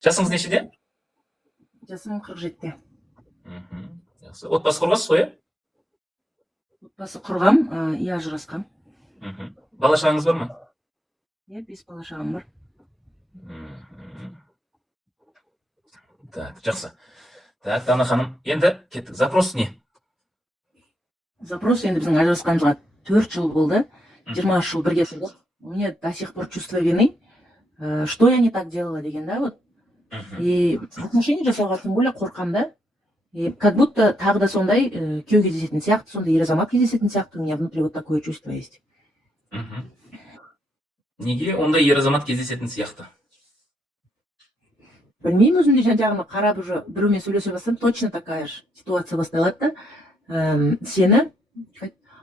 Жасыңыз нешеде? Жасым 47-те. Жақсы. Отбасы құрғансыз ғой, Отбасы құрғам, иә, ажырасқам. Бала шағаңыз бар ма? Иә, 5 бала шағам бар. Так, жақсы. Так, Дана ханым, енді кеттік. Запрос не? Запрос енді біздің ажырасқанымызға 4 жыл болды. 20 жыл бірге тұрдық. У меня до сих пор чувство вины. Что я не так делала деген, да, вот. И отношения жасауға тем более қорқам, да. И как будто тағы да сондай күйеу кездесетін сияқты, сондай ер азамат кездесетін сияқты, у меня внутри вот такое чувство есть. Неге ондай ер азамат кездесетін сияқты? Білмеймін, өзімде жан-жағыма қарап уже біреумен сөйлесе бастасам, точно такая же ситуация басталады да. Сені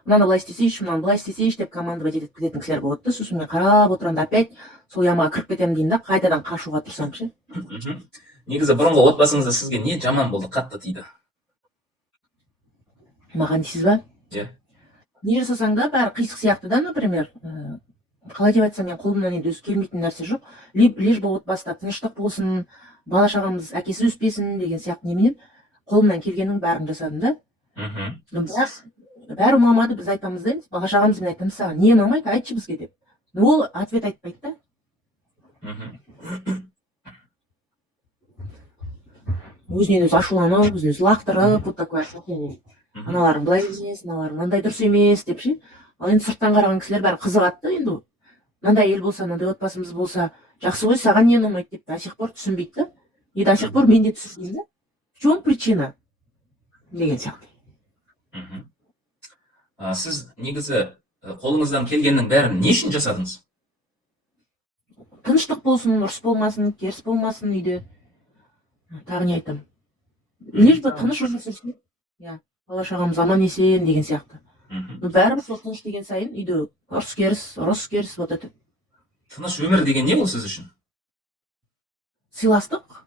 мынаны былай істесейші, мынаны былай істесейші деп командовать етіп кететін кісілер болады да. Сосын мен қарап отырамын да, опять сол ямаға кіріп кетемін деймін да, қайтадан қашуға тұрсам ше. Негізі бұрынғы отбасыңызда сізге не жаман болды, қатты тиді? Маған дейсіз ба? Иә. Не жасасаң да бәрі қисық сияқты да, например. Қалай деп айтсам, мен қолымнан енді өзі келмейтін нәрсе жоқ. Лишь бы отбасыда тыныштық болсын, бала шағамыз әкесі өспесін деген сияқты неменен қолымнан келгеннің бәрін жасадым да. Бірақ бәрі ұнамады, біз айтамыз да, бала шағамызбен айтамыз, саған не ұнамайды, айтшы бізге деп. Ол ответ айтпайды да. Өзінен өзі ашуланып, өзінен өзі лақтырып, вот такое ощущение. Аналарың былай емес, аналарың мынандай дұрыс емес деп ше. Ал енді сырттан қараған кісілер бәрі қызығады да, енді мынандай ел болса, мынандай отбасымыз болса, жақсы ғой, саған не ұнамайды деп до сих пор түсінбейді да. И до сих пор мен де түсінбеймін да. В чем причина? Деген сияқты. Сіз негізі қолыңыздан келгеннің бәрін не үшін жасадыңыз? Тыныштық болсын, ұрыс болмасын, керіс болмасын үйде. Тағы не айтам? Лишь бы тыныш өмір сүрсін. Иә, бала шағамыз аман есен деген сияқты. Бәрібір сол тыныш деген сайын үйде ұрыс керіс вот это. Тыныш өмір деген не ол сіз үшін? Сыйластық.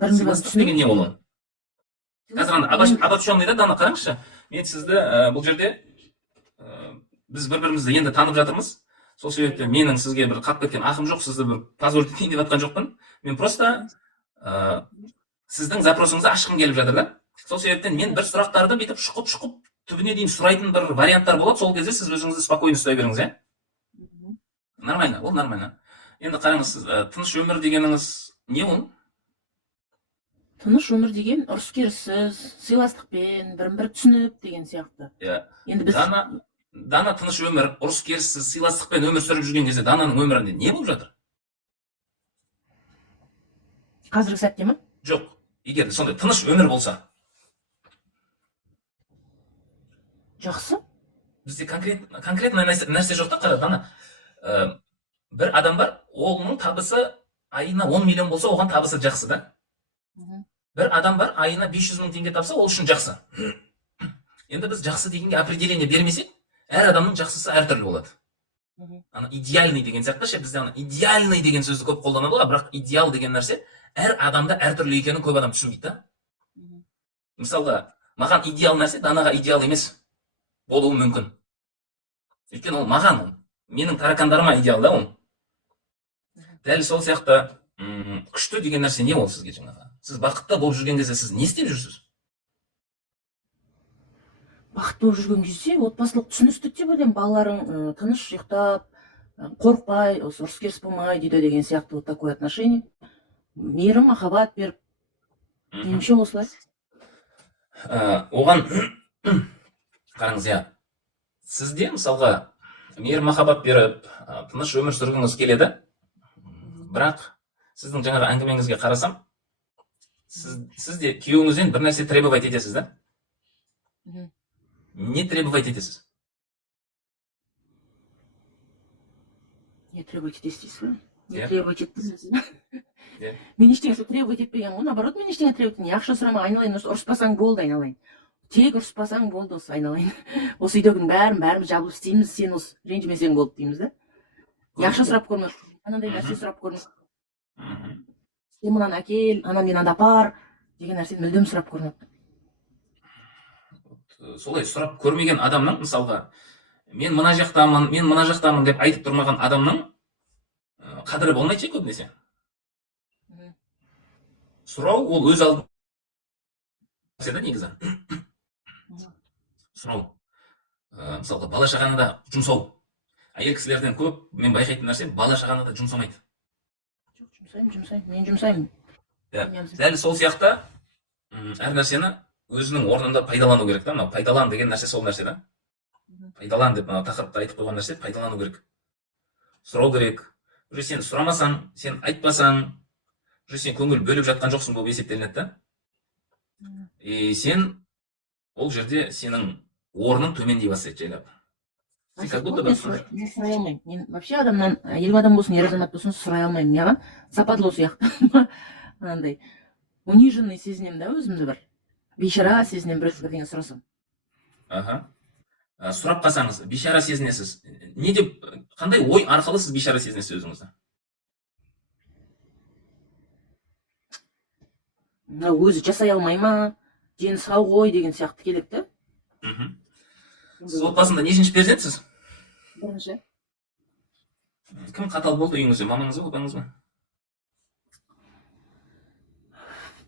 Сыйластық деген не ол? Қазір обобщенный да, Дана, қараңызшы. Мен сізді бұл жерде біз бір-бірімізді енді танып жатырмыз. Сол себепті менің сізге бір қап кеткен ақым жоқ, сізді бір позор етейін деп жатқан жоқпын. Мен просто сіздің запросыңызды ашқым келіп жатыр да. Сол себептен мен бір сұрақтарды бүйтіп шұқып түбіне дейін сұрайтын бір варианттар болады. Сол кезде сіз өзіңізді спокойно ұстай беріңіз, иә? Нормально, ол нормально. Енді қараңыз, тыныш өмір дегеніңіз не ол? Тыныш өмір деген ұрыс керіссіз, сыйластықпен, бірін-бірі түсініп деген сияқты. Иә. Енді біз Дана тыныш өмір, ұрыс керіссіз, сыйластықпен өмір сүріп жүрген кезде Дананың өмірінде не болып жатыр? Қазіргі сәтте ме? Жоқ. Егер сондай тыныш өмір болса. Жақсы. Бізде конкретно нәрсе жоқ та, қара, Дана. Бір адам бар, оның табысы айына 10 миллион болса, оған табысы жақсы да. Бір адам бар, айына 500 мың теңге тапса, ол үшін жақсы. Енді біз жақсы дегенге определение бермесек, әр адамның жақсысы әртүрлі болады. Ана идеальный деген сияқты ше, бізде ана идеальный деген сөзді көп қолданады, бірақ идеал деген нәрсе әр адамда әртүрлі екенін көп адам түсінбейді да. Мысалы, маған идеал нәрсе Данаға идеал емес болуы мүмкін. Өйткені ол маған, менің таракандарыма идеал да ол. Дәл сол сияқты күшті деген нәрсе не ол сізге жаңағы? Сіз бақытты болып жүрген кезде сіз не істеп жүрсіз? Бақытты болып жүрген кезде отбасылық түсіністік деп ойлаймын. Балаларың тыныш ұйықтап, қорықпай, ұрыс керіс болмай дейді деген сияқты вот такое отношение. Мейірім, махаббат беріп. Меніңше осылай. Оған қараңыз, иә. Сізде мысалға мейірім, махаббат беріп, тыныш өмір сүргіңіз келеді. Бірақ сіздің жаңағы әңгімеңізге қарасам, сізде күйеуіңізден бір нәрсе требовать етесіз да? Не требовать етесіз? Не требовать етесіз ба? Не требовать етесіз ба? Мен ештеңе требовать етпеген ғой, наоборот, мен ештеңе требовать етпеген. Ақша сұрама, айналайын, ұрыспасаң болды, айналайын. Тек ұрыспасаң болды, осы айналайын. Осы үйдегінің бәріміз жабылып істейміз, сен осы ренжімесең болды дейміз да. Ақша сұрап көрме, анандай нәрсе сұрап көрме. Сен мынаны әкел, ана мен анда апар деген нәрсені мүлдем сұрап көрмепті. Солай сұрап көрмеген адамның, мысалға, мен мына жақтамын деп айтып тұрмаған адамның қадірі болмайды көбінесе. Сұрау ол өз алдына нәрсе да негізі. Сұрау. Мысалға, бала шағаны да жұмсау. Әйел кісілерден көп мен байқайтын нәрсе, бала шағаны да жұмсамайды. Жоқ, жұмсаймын, мен жұмсаймын. Дәл сол сияқты әр нәрсені өзінің орнында пайдалану керек та. Мынау пайдалан деген нәрсе сол нәрсе да. Пайдалан деп тақырыпта айтып қойған нәрсе пайдалану керек. Сұрау керек. Уже сен сұрамасаң, сен айтпасаң, уже сен көңіл бөліп жатқан жоқсың болып есептелінеді да. Сен ол жерде сенің орның төмендей бастайды жайлап. Мен сұрай алмаймын. Мен вообще адамнан, әйел адам болсын, ер азамат болсын, сұрай алмаймын. Неға? Западло сияқты. Андай униженный сезінемін да өзімді бір. Бейшара сезінемін бірдеңе сұрасам. Сұрап қалсаңыз, бейшара сезінесіз. Не деп, қандай ой арқылы сіз бейшара сезінесіз өзіңізді? Өзі жасай алмай ма, дені сау ғой деген сияқты келеді. Сіз отбасында нешінші перзентсіз? Бірінші. Кім қатал болды үйіңізде, мамаңыз ба, папаңыз ба?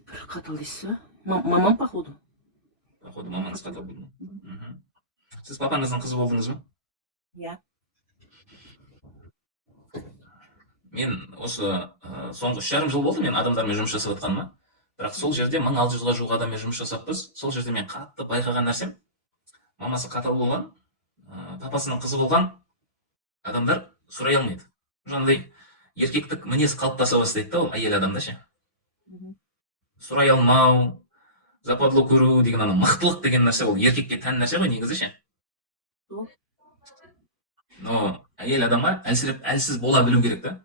Бір қатал дейсіз ба? Мамам походу. Походу мамаңыз қатал болды. Сіз папаңыздың қызы болдыңыз ба? Иә. Мен осы соңғы 3,5 жыл болды мен адамдармен жұмыс жасап жатқаныма. Бірақ сол жерде 1600-ға жуық адаммен жұмыс жасаппыз. Сол жерде мен қатты байқаған нәрсем, мамасы қатал болған, папасының қызы болған адамдар сұрай алмайды. Жаңағыдай еркектік мінез қалыптаса бастайды да, ол әйел адамда ше. Сұрай алмау, западло көру деген ана мықтылық деген нәрсе ол еркекке тән нәрсе ғой негізі ше. Но әйел адамға әлсіз бола білу керек та.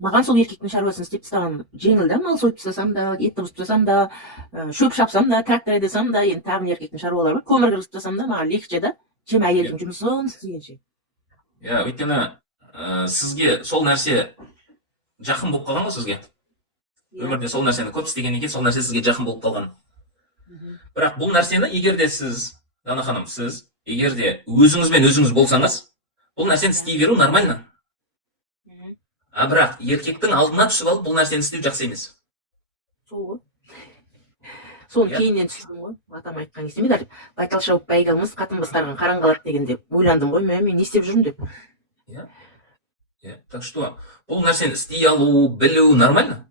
Маған сол еркектің шаруасын істеп тастаған жеңіл да, мал сойып тастасам да, ет бұзып тастасам да, шөп шапсам да, трактор айдасам да, енді тағы еркектің шаруалары бар. Көмір кіргізіп тастасам да, маған легче да, чем әйелдің жұмысын істегенше. Иә, өйткені сізге сол нәрсе жақын болып қалған ғой сізге. Өмірде сол нәрсені көп істеген екен, сол нәрсе сізге жақын болып қалған. Бірақ бұл нәрсені егер де сіз, Дана ханым, сіз егер де өзіңізбен өзіңіз болсаңыз, бұл нәрсені істей беру нормально. Бірақ еркектің алдына түсіп алып бұл нәрсені істеу жақсы емес. Сол ғой. Сол кейіннен түсірдім ғой. Атам айтқан кезде мен байтал шауып бәйге алмас, қатын басқарған қараң қалады дегенде ойландым ғой, мен не істеп жүрмін деп. Так что бұл нәрсені істей алу, білу нормально.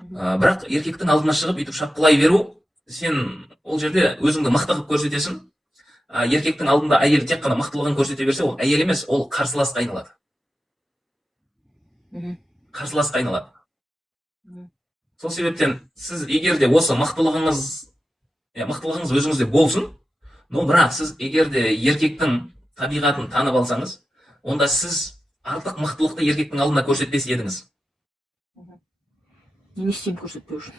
Бірақ еркектің алдына шығып үйтіп шапқылай беру, сен ол жерде өзіңді мықты қылып көрсетесің. Еркектің алдында әйел тек қана мықтылығын көрсете берсе, ол әйел емес, ол қарсыласқа айналады. Қарсыласқа айналады. Сол себептен сіз егер де осы мықтылығыңыз өзіңізде болсын, но бірақ сіз егер де еркектің табиғатын танып алсаңыз, онда сіз артық мықтылықты еркектің алдында көрсетпес едіңіз. Не істеймін көрсетпеу үшін?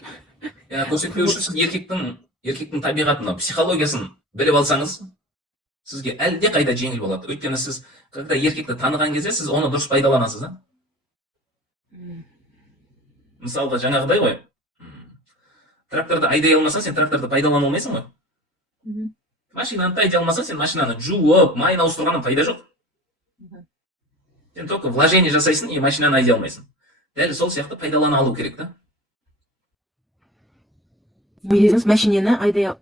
Көрсетпеу үшін сіз еркектің табиғатын, психологиясын біліп алсаңыз, сізге әлде қайда жеңіл болады. Өйткені сіз, когда еркекті таныған кезде, сіз оны дұрыс пайдаланасыз. Мысалға жаңағыдай ғой, тракторды айдай алмасаң, сен тракторды пайдалана алмайсың ғой. Машинаны айдай алмасаң, сен машинаны жуып, майын ауыстырғаннан пайда жоқ. Сен только вложение жасайсың, и машинаны айдай алмайсың. Дәл сол сияқты пайдалана алу керек та. Өзіңіз машинені айдай ал.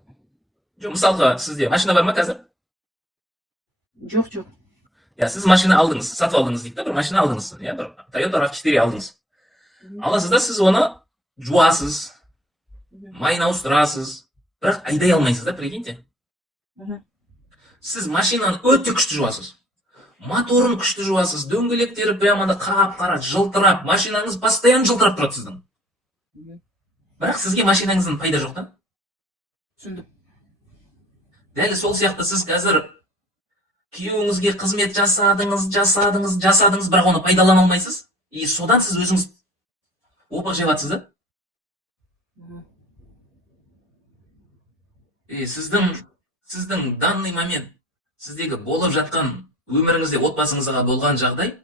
Жоқ, мысалға сізде машина бар ма қазір? Жоқ. Сіз машина алдыңыз, сатып алдыңыз дейді, бір машина алдыңыз, бір Toyota RAV4 алдыңыз. Аласыз да, сіз оны жуасыз, майын ауыстырасыз, бірақ айдай алмайсыз да, прикиньте. Сіз машинаны өте күшті жуасыз. Моторын күшті жуасыз, дөңгелектері прямо да қап-қара жылтырап, машинаңыз постоянно жылтырап тұрады сіздің. Бірақ сізге машинаңыздың пайда жоқ та? Түсіндім. Дәл сол сияқты сіз қазір күйеуіңізге қызмет жасадыңыз, бірақ оны пайдалана алмайсыз. И содан сіз өзіңіз опық жеватсыз да? Сіздің данный момент, сіздегі болып жатқан өміріңізде отбасыңызға болған жағдай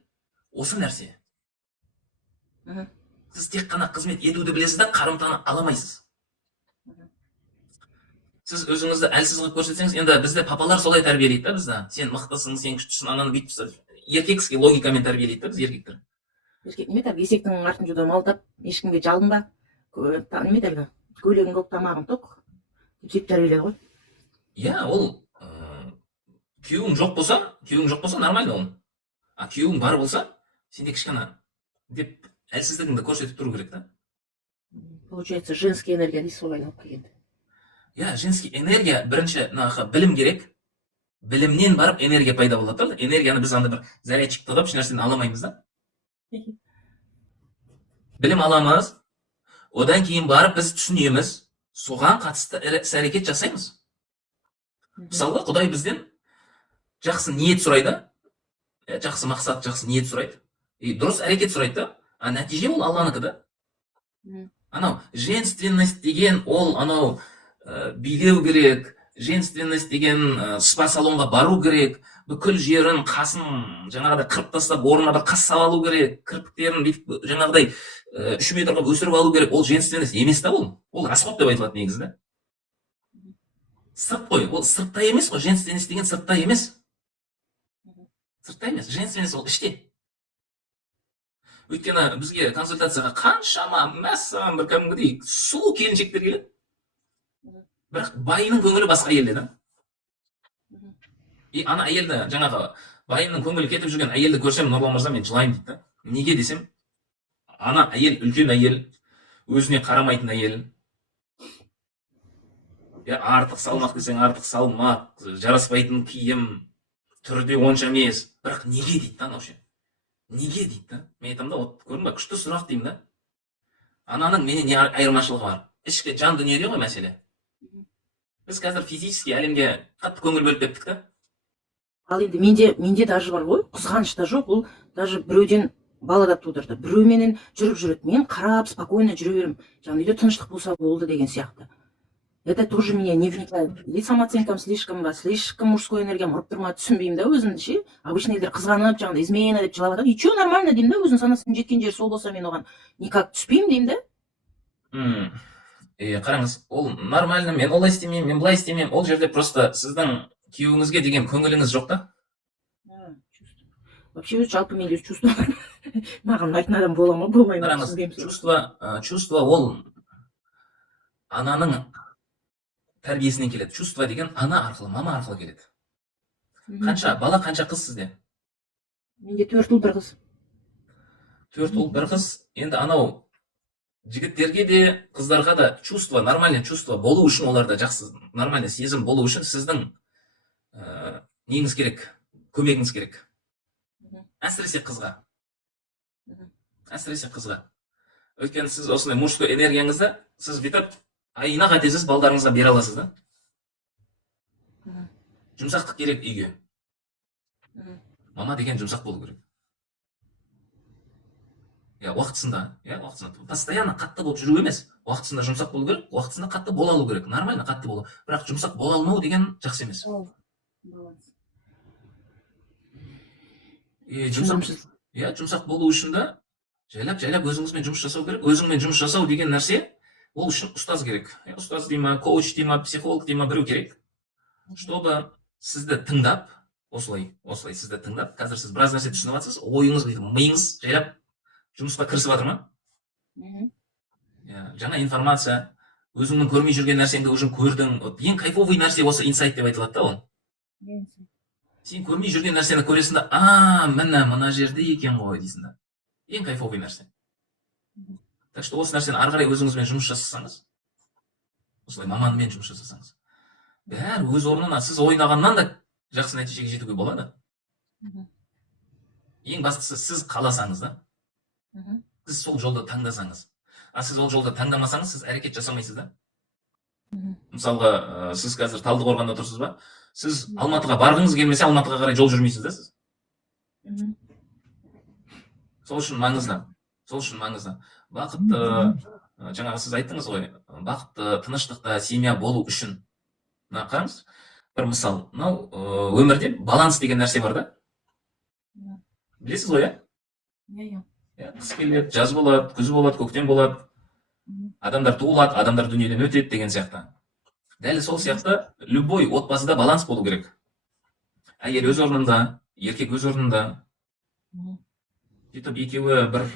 осы нәрсе. Сіз тек қана қызмет етуді білесіз да, қарымтаны аламайсыз. Сіз өзіңізді әлсіз қылып көрсетсеңіз, енді бізде папалар солай тәрбиелейді да бізді. Сен мықтысың, сен күштісің, ананы бүйтіп еркекский логикамен тәрбиелейді да біз еркектер. Еркек неме тәрбие, есектің артын жудан алдап, ешкімге жалынба, неме деле көйлегің көк тамағың тоқ деп сөйтіп тәрбиеледі ғой. Иә, ол күйеуің жоқ болса нормально ол. А күйеуің бар болса, сенде кішкене деп әлсіздігіңді көрсетіп тұру керек та. Получается, женский энергия дейсіз ғой айналып келгенде. Иә, женский энергия бірінші білім керек. Білімнен барып энергия пайда болады да. Энергияны біз анда бір зарядчик тығып, еш нәрсені аламаймыз да. Білім аламыз, одан кейін барып біз түсінеміз, соған қатысты іс-әрекет жасаймыз. Мысалға, Құдай бізден жақсы ниет сұрайды, жақсы мақсат, жақсы ниет сұрайды, дұрыс әрекет сұрайды да, а нәтиже ол Алланыкі да. Анау женственность деген ол анау билеу керек, женственность деген спа салонға бару керек, бүкіл жерін қасын жаңағыдай қырып тастап, орнына бір қас салып алу керек, кірпіктерін бүйтіп жаңағыдай 3 метрға өсіріп алу керек. Ол женственность емес та ол. Ол расход деп айтылады негізі да. Сырт қой, ол сыртта емес қой, женственность деген сыртта емес. Сыртта емес, женственность ол іште. Өйткені бізге консультацияға қаншама мәссаған бір кәдімгідей сұлу келіншектер келеді. Бірақ байының көңілі басқа елде да. И ана әйелді, жаңағы байының көңілі кетіп жүрген әйелді көрсем, Нұрлан мырза, мен жылаймын дейді да. Неге десем, ана әйел үлкен әйел, өзіне қарамайтын әйел. Артық салмақ десең, артық салмақ, жараспайтын киім, түрде онша емес. Бірақ неге дейді да, наушен? Неге дейді да? Мен айтамын да, көрдің ба, күшті сұрақ деймін да. Ананың менен не айырмашылығы бар? Ішкі жан дүниеде ғой мәселе. Біз қазір физически әлемге қатты көңіл бөліп кеттік та. Ал енді менде даже бар ғой, қызғаныш та жоқ, ол даже біреуден балада тудырды. Біреуменен жүріп жүреді, мен қарап спокойно жүре берем, жаңағы үйде тыныштық болса болды деген сияқты. Это тоже меня не вникает. Или самооценкам слишком мужской энергиям ұрып тұрма, түсінбеймін да өзімді ше. Обычно елдер қызғанып, жаңағы измена деп жылап жатады. И че нормально деймін да, өзінің санасының жеткен жері сол болса, мен оған никак түспеймін деймін да. Қараңыз, ол нормально, мен олай істемеймін, мен былай істемеймін. Ол жерде просто сіздің күйеуіңізге деген көңіліңіз жоқ та. Вообще жалпы менде чувство бар. Маған ұнайтын адам бола ма, болмай ма? Қараңыз, чувство ол ананың тәрбиесінен келеді. Чувство деген ана арқылы, мама арқылы келеді. Қанша бала, қанша қыз сізде? Менде 4 ұл, 1 қыз. 4 ұл, 1 қыз. Енді анау жігіттерге де, қыздарға да чувство, нормальный чувство болу үшін, оларда жақсы, нормальный сезім болу үшін сіздің неңіз керек, көмегіңіз керек. Әсіресе қызға. Өйткені сіз осындай мужской энергияңызды, сіз бүйтіп айына қатесіз балдарыңызға бере аласыз да. Жұмсақтық керек үйге. Мама деген жұмсақ болу керек. Уақытысында, постоянно қатты болып жүру емес. Уақытысында жұмсақ болу керек, уақытысында қатты бола алу керек. Нормально қатты болу. Бірақ жұмсақ бола алмау деген жақсы емес. Жұмсақ болу үшін да жайлап өзіңізбен жұмыс жасау керек. Өзіңмен жұмыс жасау деген нәрсе, ол үшін ұстаз керек. Ұстаз дейма, коуч дейма, психолог дейма біреу керек. Чтобы сізді тыңдап, осылай сізді тыңдап, қазір сіз біраз нәрсе түсініп жатсыз, ойыңыз, миыңыз жайлап жұмысқа кірісіп жатыр ма? Жаңа информация, өзіңнің көрмей жүрген нәрсеңді уже көрдің. Ең кайфовый нәрсе осы инсайт деп айтылады да ол. Сен көрмей жүрген нәрсені көресің да, мына жерде екен ғой дейсің да. Ең кайфовый нәрсе. Так что осы нәрсені ары қарай өзіңізбен жұмыс жасасаңыз, осылай маманмен жұмыс жасасаңыз, бәрі өз орнына, сіз ойнағаннан да жақсы нәтижеге жетуге болады. Ең бастысы сіз қаласаңыз да. Сіз сол жолды таңдасаңыз. А сіз ол жолды таңдамасаңыз, сіз әрекет жасамайсыз да. Мысалға, сіз қазір Талдықорғанда тұрсыз ба? Сіз Алматыға барғыңыз келмесе, Алматыға қарай жол жүрмейсіз да сіз. Сол үшін маңызды. Бақытты, жаңағы сіз айттыңыз ғой, бақытты, тыныштықта, семья болу үшін. Қараңыз, бір мысал, өмірде баланс деген нәрсе бар да. Білесіз ғой, қыс келеді, жаз болады, күз болады, көктем болады. Адамдар туылады, адамдар дүниеден өтеді деген сияқты. Дәл сол сияқты, любой отбасыда баланс болу керек. Әйел өз орнында, еркек өз орнында. Сөйтіп екеуі бір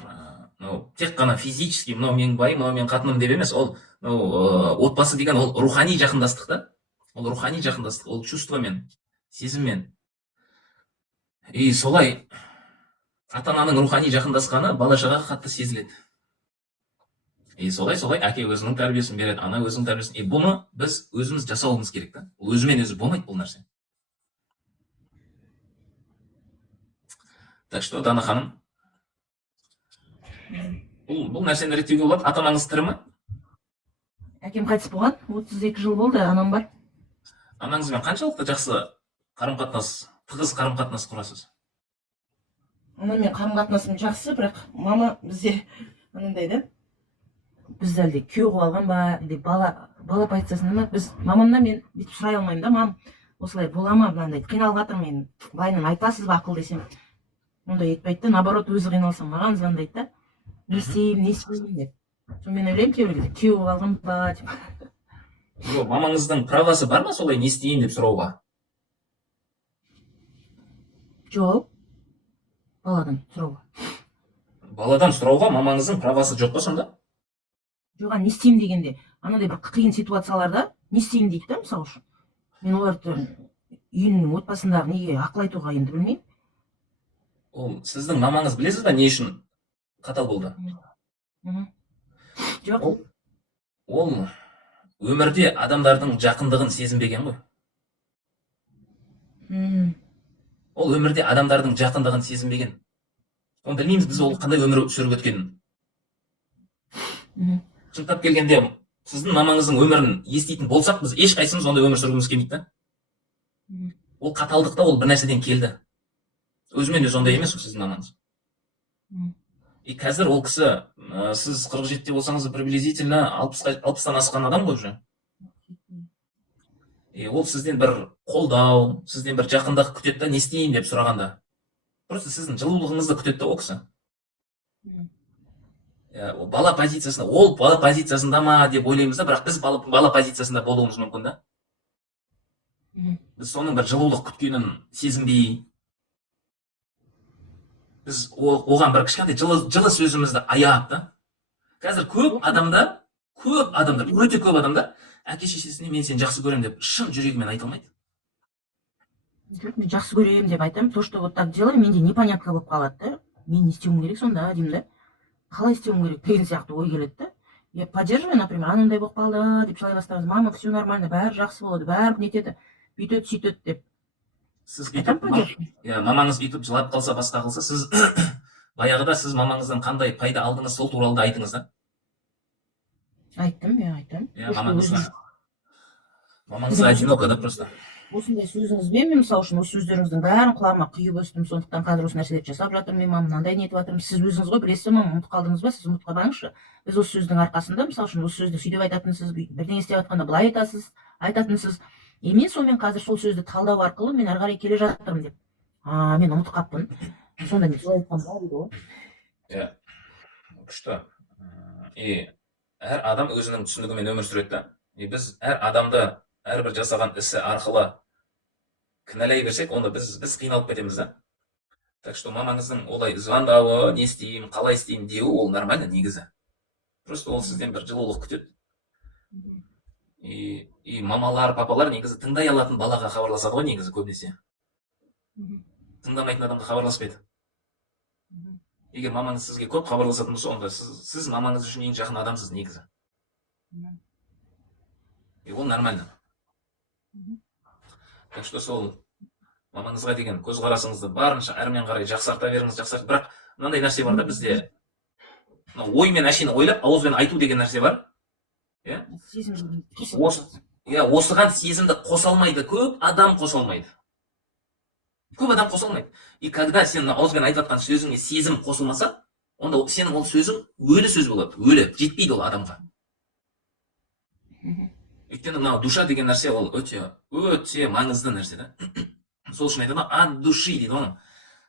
тек қана физически мынау менің байым, мынау менің қатыным деп емес, ол отбасы деген ол рухани жақындастық та. Ол рухани жақындастық, ол чувствомен, сезіммен. И солай ата-ананың рухани жақындасқаны бала шағаға қатты сезіледі. И солай әке өзінің тәрбиесін береді, ана өзінің тәрбиесін. И бұны біз өзіміз жасауымыз керек та. Ол өзімен өзі болмайды бұл нәрсе. Так что, Дана ханым, бұл нәрсені реттеуге болады. Ата-анаңыз тірі ме? Әкем қайтыс болған, 32 жыл болды, анам бар. Анаңызбен қаншалықты жақсы қарым-қатынас, тығыз қарым-қатынас құрасыз? Анаммен қарым-қатынасым жақсы, бірақ мама бізде анандай да, біз әлде күйеу қылып алған ба, әлде бала позициясында ма, біз мамамнан мен бүйтіп сұрай алмаймын да, мам, осылай бола ма, мынандай қиналып жатырмын, мен былайынан айтасыз ба ақыл десем, ондай етпейді да, наоборот өзі қиналса маған звондайды да, не істеймін деп. Мен ойлаймын кейбір кезде күйеу қылып алған ба деп. Мамаңыздың правасы бар ма солай не істейін деп сұрауға? Жоқ. Баладан сұрауға. Баладан сұрауға мамаңыздың правасы жоқ па сонда? Жоқ, не істеймін дегенде, анадай бір қиын ситуацияларда не істеймін дейді да, мысалы үшін. Мен оларды үйінің отбасындағы неге ақыл айтуға енді білмеймін. Ол сіздің мамаңыз білесіз ба не үшін қатал болды? Жоқ. Ол өмірде адамдардың жақындығын сезінбеген ғой. Ол өмірде адамдардың жақындығын сезінбеген. Оны білмейміз біз ол қандай өмір сүріп өткенін. Шынтап келгенде, сіздің мамаңыздың өмірін еститін болсақ, біз ешқайсымыз ондай өмір сүргіміз келмейді да. Ол қаталдықта ол бір нәрседен келді. Өзімен өзі ондай емес сіздің мамаңыз. И қазір ол кісі, сіз 47-те болсаңыз, приблизительно 60-тан асқан адам ғой уже. И ол сізден бір қолдау, сізден бір жақындық күтеді, не істейін деп сұрағанда. Просто сіздің жылулығыңызды күтеді ол кісі. Бала позициясында, ол бала позициясында ма деп ойлаймыз да, бірақ біз бала позициясында болуымыз мүмкін да. Біз соның бір жылулық күткенін сезінбей, біз оған бір кішкентай жылы сөзімізді аяп та. Қазір көп адамдар, өте көп адамдар әке шешесіне мен сені жақсы көремін деп шын жүрегімен айта алмайды. Мен жақсы көремін деп айтамын, то, что вот так делай, менде непонятка болып қалады да. Мен не істеуім керек сонда деймін да. Қалай істеуім керек деген сияқты ой келеді да. Я поддерживаю, например, анандай болып қалды деп жылай бастаймыз. Мама, все нормально, бәрі жақсы болады, бәрі нетеді, бүйтеді, сөйтеді деп. Сіз бүйтіп, мамаңыз бүйтіп жылап қалса, басқа қылса, сіз баяғыда сіз мамаңыздан қандай пайда алдыңыз, сол туралы да айтыңыз да. Айттым, айтам. Мамаңыз одиноко да просто. Осындай сөзіңізбен мен мысалы үшін осы сөздеріңіздің бәрін құлағыма құйып өстім, сондықтан қазір осы нәрселерді жасап жатырмын, мен мынандай нетіп жатырмын. Сіз өзіңіз ғой білесіз, мама, ұмытып қалдыңыз ба? Сіз ұмытып қалмаңызшы. Біз осы сөздің арқасында, мысалы үшін осы сөзді сөйтіп айтатынсыз, бірдеңе істеп жатқанда былай айтатынсыз. И мен сонымен қазір сол сөзді талдау арқылы мен ары қарай келе жатырмын деп. Мен ұмытып қалыппын. Сонда мен солай айтқам ба дейді ғой. Күшті. И әр адам өзінің түсінігімен өмір сүреді да. И біз әр адамды әрбір жасаған ісі арқылы кінәлай берсек, онда біз қиналып кетеміз да. Так что мамаңыздың олай звондауы, не істеймін, қалай істеймін деуі, ол нормально негізі. Просто ол сізден бір жылулық күтеді. И мамалар, папалар негізі тыңдай алатын балаға хабарласады ғой негізі көбінесе. Тыңдамайтын адамға хабарласпайды. Егер мамаңыз сізге көп хабарласатын болса, онда сіз мамаңыз үшін ең жақын адамсыз негізі. И ол нормально. Так что сол мамаңызға деген көзқарасыңызды барынша әрмен қарай жақсарта беріңіз, бірақ мынандай нәрсе бар да бізде. Оймен әшейін ойлап, ауызбен айту деген нәрсе бар. Осыған сезімді қоса алмайды, көп адам қоса алмайды. И когда сен ауызбен айтып жатқан сөзіңе сезім қосылмаса, онда сенің ол сөзің өлі сөз болады, өлі, жетпейді ол адамға. Өйткені мынау душа деген нәрсе ол өте маңызды нәрсе да. Сол үшін айтады, от души дейді оның.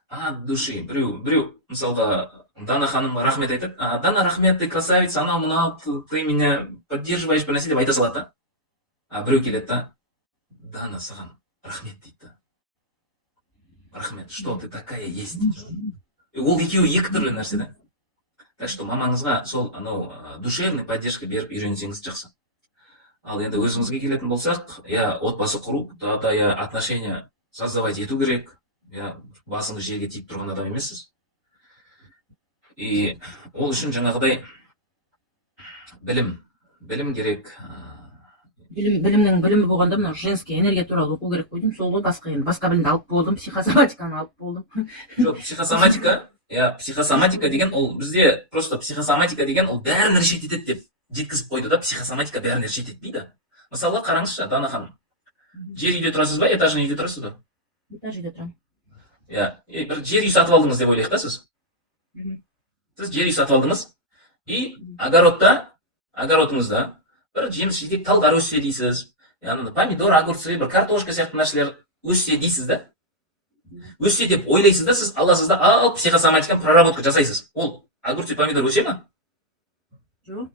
От души. Біреу мысалға Дана ханымға рахмет айтады. Дана, рахмет, ты красавица, анау мынау, ты меня поддерживаешь, бір нәрсе деп айта салады да. Біреу келеді да, Дана, саған рахмет дейді да. Рахмет, что ты такая есть. Ол екеуі екі түрлі нәрсе да. Так что мамаңызға сол анау душевный поддержка беріп үйренсеңіз жақсы. Ал енді өзіңізге келетін болсақ, я отбасы құру, да я отношения создавать ету керек, я басыңыз жерге тиіп тұрған адам емессіз. И ол үшін жаңағыдай білім керек. Білімнің білімі болғанда мына женский энергия туралы оқу керек қойдым, сол ғой басқа білімді алып болдым, психосоматиканы алып болдым. Жоқ, психосоматика деген ол бізде просто психосоматика деген ол бәрін решет етеді деп жеткізіп қойды да, психосоматика бәрін решет етпейді. Мысалы, қараңызшы, Дана ханым, жер үйде тұрасыз ба, этажный үйде тұрасыз ба? Этаж үйде тұрамын. Бір жер үй сатып алдыңыз деп ойлайық та сіз. Сіз жер үй сатып алдыңыз, и огородыңызда бір жеміс жидек талдар өссе дейсіз, помидор, огурцы, бір картошка сияқты нәрселер өссе дейсіз да. Өссе деп ойлайсыз да, сіз аласыз да, ал психосоматиканы проработка жасайсыз. Ол огурцы, помидор өсе ма? Жоқ.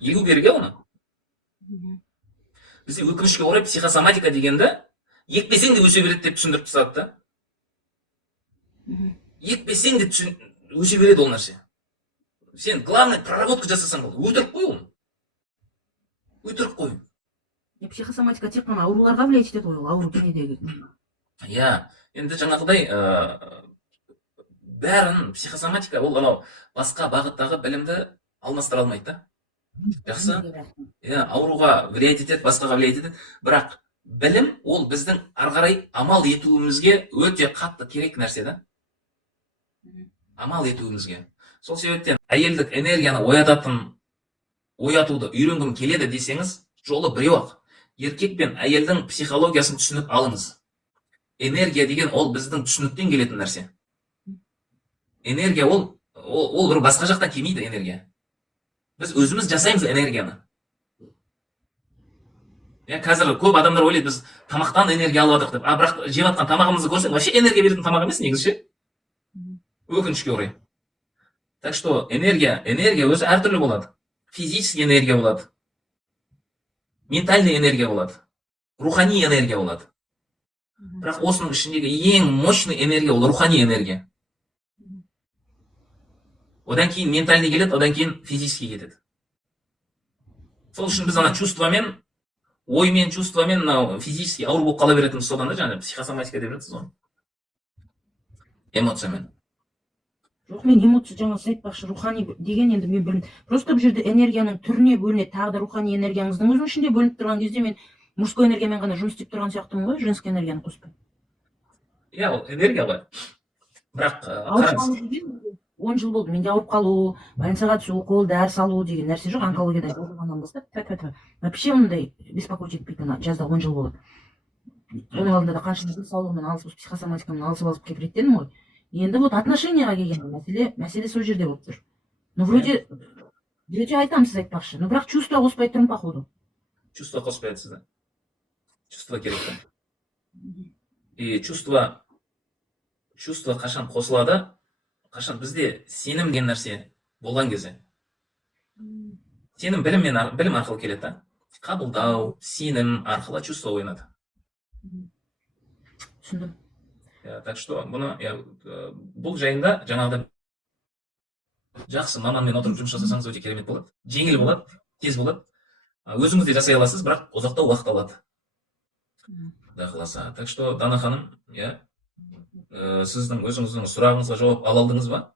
Егу керге оны. Бізде өкінішке орай психосоматика дегенді екпесең де өсе береді деп түсіндіріп тастады да. Екпесең де өсе береді ол нәрсе. Сен главный проработка жасасаң болды. Өтірік қой ол. Өтірік қой. Психосоматика тек қана ауруларға влиять етеді ғой, ауру денедегі. Енді жаңағыдай бәрін психосоматика ол анау басқа бағыттағы білімді алмастыра алмайды да. Жақсы? Ауруға влиять етеді, басқаға влиять етеді. Бірақ білім ол біздің арғарай амал етуімізге өте қатты керек нәрсе да. Амал етуімізге. Сол себептен әйелдік энергияны оятуды үйренгім келеді десеңіз, жолы біреу-ақ. Еркек пен әйелдің психологиясын түсініп алыңыз. Энергия деген ол біздің түсініктен келетін нәрсе. Энергия ол бір басқа жақтан келмейді энергия. Біз өзіміз жасаймыз энергияны. Қазір көп адамдар ойлайды, біз тамақтан энергия алып деп. Бірақ жеп жатқан тамағымызды көрсең, вообще энергия беретін тамақ емес негізі. Өкінішке орай. Так что энергия өзі әртүрлі болады. Физический энергия болады. Ментальный энергия болады. Рухани энергия болады. Бірақ осының ішіндегі ең мощный энергия ол рухани энергия. Одан кейін ментальный келеді, одан кейін физический кетеді. Сол үшін біз ана чувствомен, оймен, чувствомен физический ауыр болып қала беретініміз содан да, жаңағы психосоматика деп жатсыз ғой. Эмоциямен. Жоқ, мен эмоция жаңа сіз айтпақшы, рухани деген енді мен білмеймін. Просто бұл жерде энергияның түріне бөлінеді, тағы да рухани энергияңыздың өзінің ішінде бөлініп тұрған кезде мен мужской энергиямен ғана жұмыс істеп тұрған сияқтымын ғой, женский энергияны қоспай. Ол энергия ғой. Бірақ қараңыз. 10 жыл болды, менде ауырып қалу, больницаға түсу, укол, дәрі салу деген нәрсе жоқ, онкологиядан жазылғаннан бастап. Вообще ондай беспокоить етпейтін жазда 10 жыл болды. Оның алдында да қанша денсаулығыммен алысып, психосоматикамен алысып кетіп реттедім ғой. Енді вот отношенияға келген мәселе сол жерде болып тұр. Ну вроде айтамын, сіз айтпақшы, но бірақ чувство қоспай тұрмын походу. Чувство қоспай жатсыз да. Чувство керек та. И чувство қашан қосылады, қашан бізде сенім деген нәрсе болған кезде. Сенім білім арқылы келеді да. Қабылдау, сенім арқылы чувство ойнады. Түсіндім. Так что бұл жайында жаңағыда жақсы маманмен отырып жұмыс жасасаңыз өте керемет болады. Жеңіл болады, тез болады. Өзіңіз де жасай аласыз, бірақ ұзақтау уақыт алады. Құдай қаласа. Так что Дана ханым, сіздің өзіңіздің сұрағыңызға жауап ала алдыңыз ба?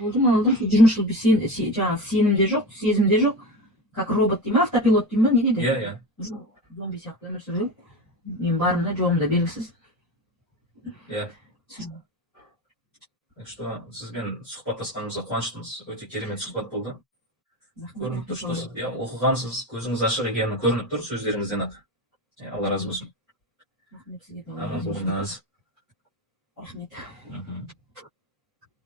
Алдым. 20 жыл жаңағы сенімде жоқ, сезімде жоқ. Как робот дейм, автопилот дейм ба, не дейді? Зомби сияқты өмір сүріп, мен барымда, жоғымда белгісіз. Так что сізбен сұхбаттасқанымызға қуаныштымыз. Өте керемет сұхбат болды. Көрініп тұр, что оқығансыз, көзіңіз ашық екені көрініп тұр сөздеріңізден ақ. Алла разы болсын. Рахмет сізге. Аман болыңыз. Рахмет.